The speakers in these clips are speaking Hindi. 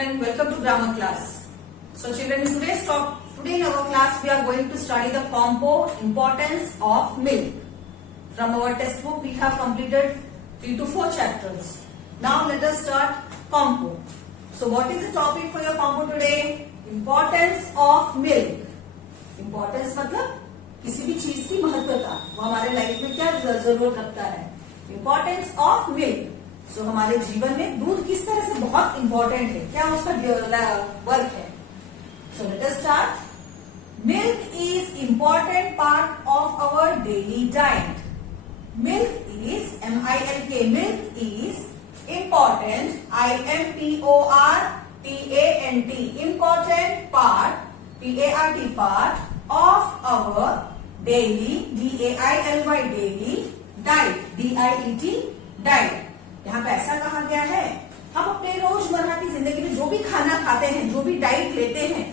children, welcome to grammar class. So children, today in our class we are going to study the compo importance of milk. From our textbook we have completed 3 to 4 chapters. Now let us start compo. So what is the topic for your compo today? Importance of milk. Importance मतलब किसी भी चीज की महत्वता, वो हमारे लाइफ में क्या जरूरत रखता है. Importance of milk. So हमारे जीवन में दूध किस तरह से बहुत इंपॉर्टेंट है, क्या उसका वर्क है. So let us start. Milk is important part of our daily diet. Milk is MILK. Milk is important. IMPORTANT. Important part. PART part of our daily DAILY daily diet. DIET diet. यहाँ पे ऐसा कहा गया है, हम अपने रोजमर्रा की जिंदगी में जो भी खाना खाते हैं, जो भी डाइट लेते हैं,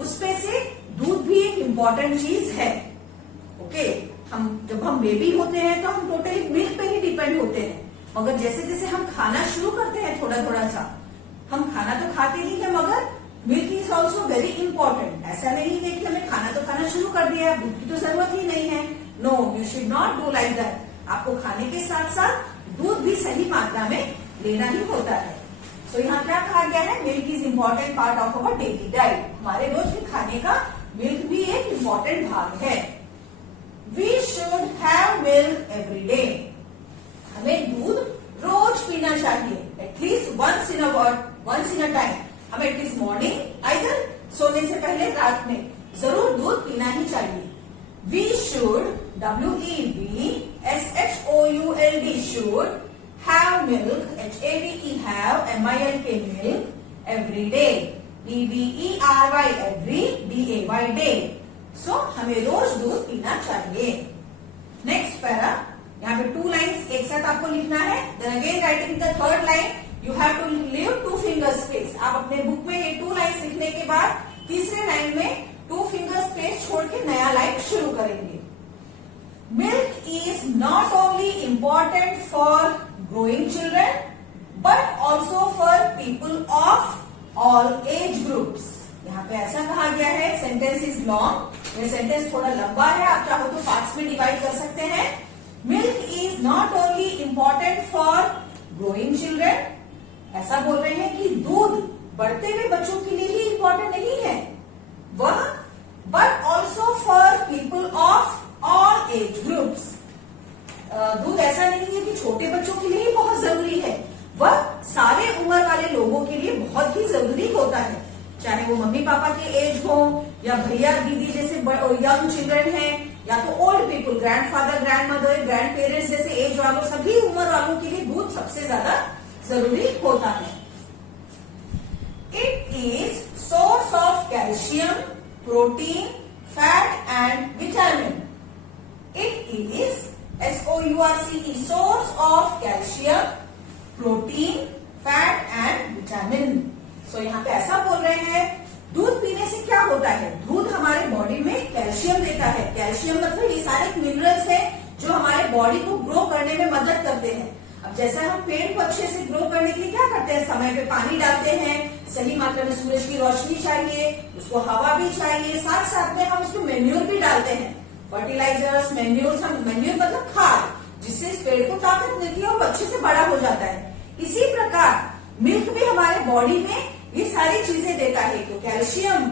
उसपे से दूध भी एक इम्पॉर्टेंट चीज है. ओके, जब हम बेबी होते हैं तो हम टोटली मिल्क पे ही डिपेंड होते हैं, मगर जैसे जैसे हम खाना शुरू करते हैं थोड़ा थोड़ा सा, हम खाना तो खाते ही हैं मगर milk is also very important. ऐसा नहीं है कि हमें खाना तो खाना शुरू कर दिया, दूध की तो जरूरत ही नहीं है. No, you should not do like that. आपको खाने के साथ साथ दूध भी सही मात्रा में लेना ही होता है. सो यहाँ क्या कहा गया है, milk is important part of our daily diet. हमारे रोज के खाने का मिल्क भी एक इम्पोर्टेंट भाग है. We should have milk every day. हमें दूध रोज पीना चाहिए, at least once in a time. हमें एटलीस्ट मॉर्निंग आइदर सोने से पहले रात में जरूर दूध पीना ही चाहिए. We should WEVSHOULD should have milk, HAVE have MILK milk every day. EVERY every DAY day. So हमें रोज दूध पीना चाहिए. नेक्स्ट पैरा, यहाँ पे 2 लाइन्स एक साथ आपको लिखना है. Then again writing the third line, you have to leave 2 finger space. आप अपने बुक में ये 2 लाइन्स लिखने के बाद तीसरे लाइन में 2 finger space छोड़ के नया लाइन शुरू करेंगे. Milk is not only important for growing children, but also for people of all age groups. यहाँ पे ऐसा कहा गया है, सेंटेंस इज लॉन्ग, ये सेंटेंस थोड़ा लंबा है, आप चाहो तो पार्ट्स में डिवाइड कर सकते हैं. Milk is not only important for growing children, ऐसा बोल रहे हैं कि दूध बढ़ते हुए बच्चों के लिए ही इम्पोर्टेंट नहीं है वह, but also for people of all age groups. दूध ऐसा नहीं है कि छोटे बच्चों के लिए ही बहुत जरूरी है, वह सारे उम्र वाले लोगों के लिए बहुत ही जरूरी होता है. चाहे वो मम्मी पापा के एज हो, या भैया दीदी जैसे यंग चिल्ड्रन हैं, या तो old people, grandfather, grandmother, grand parents जैसे एज वालों, सभी उम्र वालों के लिए दूध सबसे ज्यादा जरूरी होता है. It is source of calcium, protein, fat and vitamin. It is SOURCE, source of calcium, protein, fat and vitamin. So यहाँ पे ऐसा बोल रहे हैं, दूध पीने से क्या होता है, दूध हमारे बॉडी में कैल्शियम देता है. कैल्शियम मतलब ये सारे मिनरल्स हैं जो हमारे बॉडी को ग्रो करने में मदद करते हैं. अब जैसा हम पेड़ को अच्छे से ग्रो करने के लिए क्या करते हैं, समय पे पानी डालते हैं, सही मात्रा में सूरज की रोशनी चाहिए, उसको हवा भी चाहिए, साथ साथ में हम उसमें मेन्यूर भी डालते हैं, फर्टिलाइजर्स, मैन्यूर्स. मैन्यूर मतलब खाद, जिससे इस पेड़ को ताकत मिलती है और अच्छे से बड़ा हो जाता है. इसी प्रकार मिल्क भी हमारे बॉडी में ये सारी चीजें देता है. तो calcium,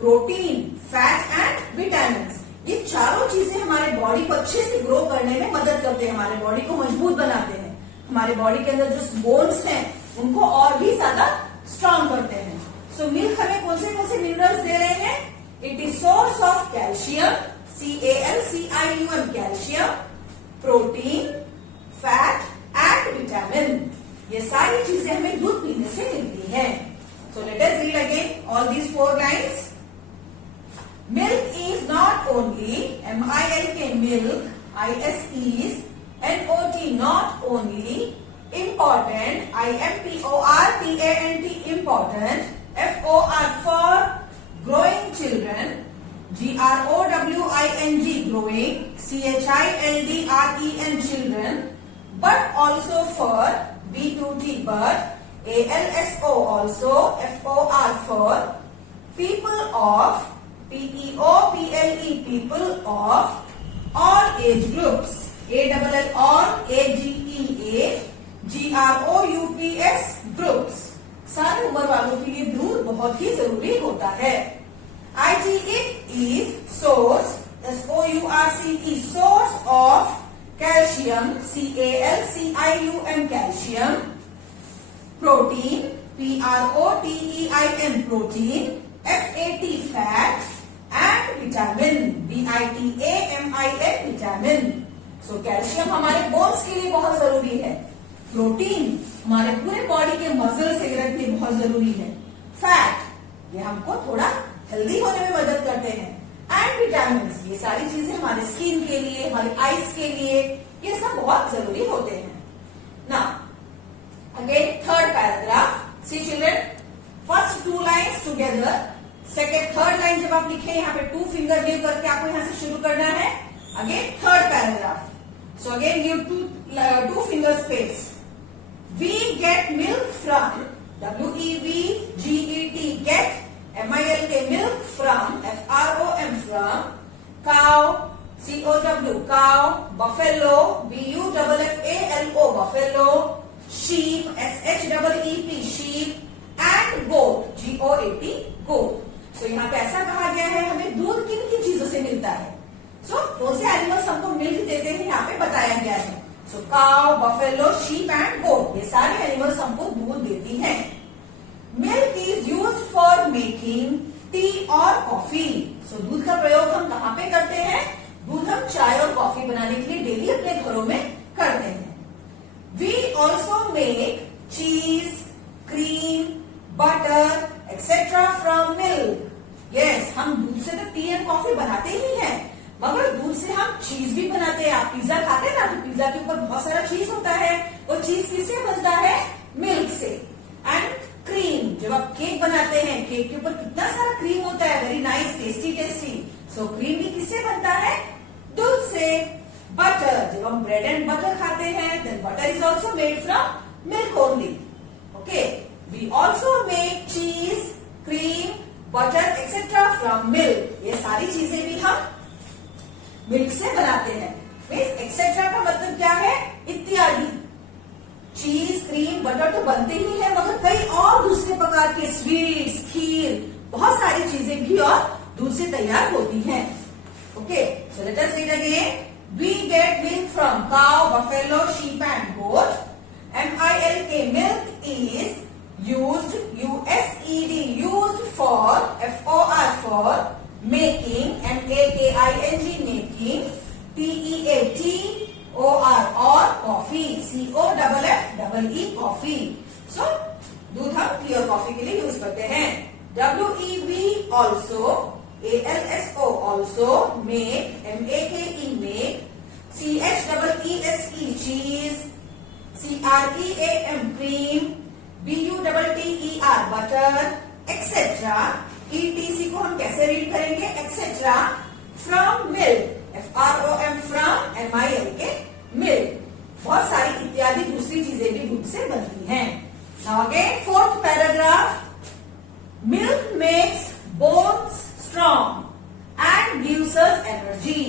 protein, fat and vitamin, ये चारों चीजें हमारे बॉडी को अच्छे से ग्रो करने में मदद करते हैं, हमारे बॉडी को मजबूत बनाते हैं, हमारे बॉडी के अंदर जो बोन्स हैं उनको और भी ज्यादा स्ट्रांग करते हैं. सो मिल्क हमें कौन से मिनरल्स दे रहे हैं. It is source of calcium, CALCIUM, calcium, protein, fat and vitamin. ये सारी चीजें हमें दूध पीने से मिलती हैं. सो let us read again all these 4 lines. Milk is not only, MILK milk, ISEs NOT not only important, IMPORTANT important, FOR for growing children, GROWING growing, CHILDREN children, but also for B2T but ALSO also, FOR for people of, PEOPLE people of all age groups, ALL all, AGE GROUPS groups, सारी उम्र वालों के लिए दूध बहुत ही जरूरी होता है। IT it is source, SOURCE source of calcium, CALCIUM calcium, protein, PROTEIN protein, FAT fat and vitamin, VITAMIN vitamin. So calcium हमारे बोन्स के लिए बहुत जरूरी है, प्रोटीन हमारे पूरे बॉडी के मसल से के लिए बहुत जरूरी है, फैट ये हमको थोड़ा हेल्दी होने में मदद करते हैं, एंड विटामिन ये सारी चीजें हमारे स्किन के लिए, हमारे आईज के लिए ये सब बहुत जरूरी होते हैं। Now again third paragraph, see children, first two lines together, second third line जब आप लिखे यहाँ पे 2 फिंगर गिव करके आपको यहाँ से शुरू करना है। Again third paragraph, so again give 2 finger space. We get milk from, WEVGET get, MILK milk from, FROM from cow, COW cow, buffalo, BUFFALO buffalo, sheep, SHEEP sheep and goat, GOAT goat. So यहाँ पे ऐसा कहा गया है हमें दूध किन किन चीजों से मिलता है। सो कौन से एनिमल्स हमको मिल्क देते हैं यहाँ पे बताया गया है। सो काउ, बफेलो, शीप एंड गोट ये सारे एनिमल्स हमको दूध देती हैं। Milk is used for making tea और कॉफी। सो दूध का प्रयोग हम कहाँ पे करते हैं? दूध हम चाय और कॉफी बनाने के लिए डेली अपने घरों में करते हैं। We also make cheese, cream, butter etcetera from milk. Yes, हम दूध से तो टी एंड कॉफी बनाते ही हैं, मगर दूध से हम चीज भी बनाते हैं। आप पिज्जा खाते हैं ना, तो पिज्जा के ऊपर बहुत सारा चीज होता है, वो चीज किससे बनता है? मिल्क से। एंड क्रीम, जब आप केक बनाते हैं, केक के ऊपर कितना सारा क्रीम होता है, वेरी नाइस, टेस्टी टेस्टी। सो क्रीम भी किससे बनता है? दूध से। बटर, जब हम ब्रेड एंड बटर खाते हैं, then butter is also made from milk only. Okay, we also make cheese, cream, butter etcetera from milk. ये सारी चीजें भी हम मिल्क से बनाते हैं। एक्सेट्रा का मतलब क्या है? इत्यादि। चीज, क्रीम, बटर तो बनते ही है, मगर कई और दूसरे प्रकार के स्वीट्स, खीर, बहुत सारी चीजें भी और दूध से तैयार होती हैं। Okay, so let us read again. We get milk from cow, buffalo, sheep and goat. MILK milk is used, USED used for, FOR for making, MAKING making, TEATOR or coffee, COFFE coffee. So दूध हम टी और कॉफी के लिए यूज करते हैं। WEB also, ALSO also, make, MAKE make, CHEESE cheese, CREAM cream, BUTTER butter, etc. ETC को हम कैसे रीड करेंगे? Etcetera from milk, FROM from MILK milk. बहुत सारी इत्यादि दूसरी चीजें भी दूध से बनती हैं। Now again fourth paragraph, milk makes bones strong and gives us energy.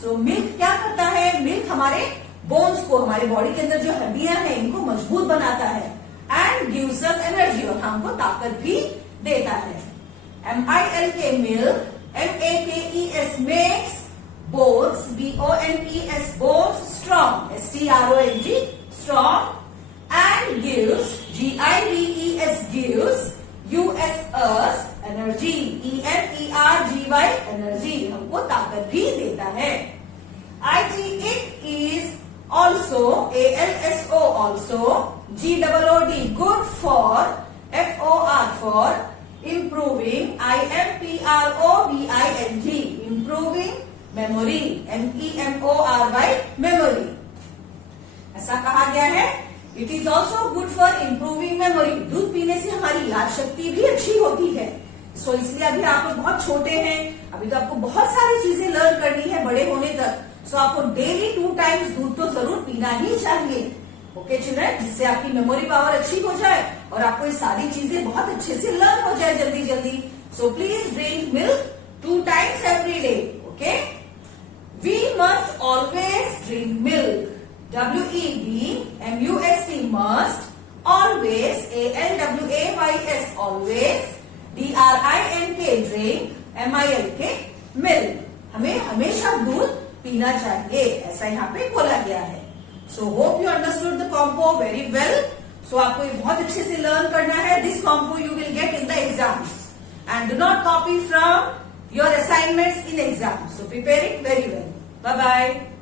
So milk क्या करता है? मिल्क हमारे बोन्स को, हमारे बॉडी के अंदर जो हड्डियां हैं, इनको मजबूत बनाता है, एंड गिव्स अस एनर्जी, और हमको ताकत भी देता है। MILK milk, MAKES makes bones, BONES bones strong, STRONG strong, and gives, GIVES gives, US energy, ENERGY energy, हमको ताकत भी देता है। IT is also, ALSO also, GOOD good for, FOR for improving, IMPROVING improving memory, MEMORY memory। ऐसा कहा गया है। It is also good for improving memory. दूध पीने से हमारी याद शक्ति भी अच्छी होती है। सो इसलिए अभी आप लोग बहुत छोटे हैं, अभी तो आपको बहुत सारी चीजें लर्न करनी है बड़े होने तक। सो आपको डेली 2 टाइम्स दूध तो जरूर पीना ही चाहिए। ओके चिल्ड्रन, जिससे आपकी मेमोरी पावर अच्छी हो जाए और और आपको ये सारी चीजें बहुत अच्छे से लर्न हो जाए जल्दी जल्दी. So please drink milk 2 times every day. Okay? We must always drink milk. WEBMUST must, always, ALWAYS always, DRINK drink, MILK milk. हमें हमेशा दूध पीना चाहिए, ऐसा यहाँ पे बोला गया है. So hope you understood the combo very well. So आपको ये बहुत अच्छे से लर्न करना है. This combo you will get in the exams and do not copy from your assignments in exam. So prepare it very well. Bye bye.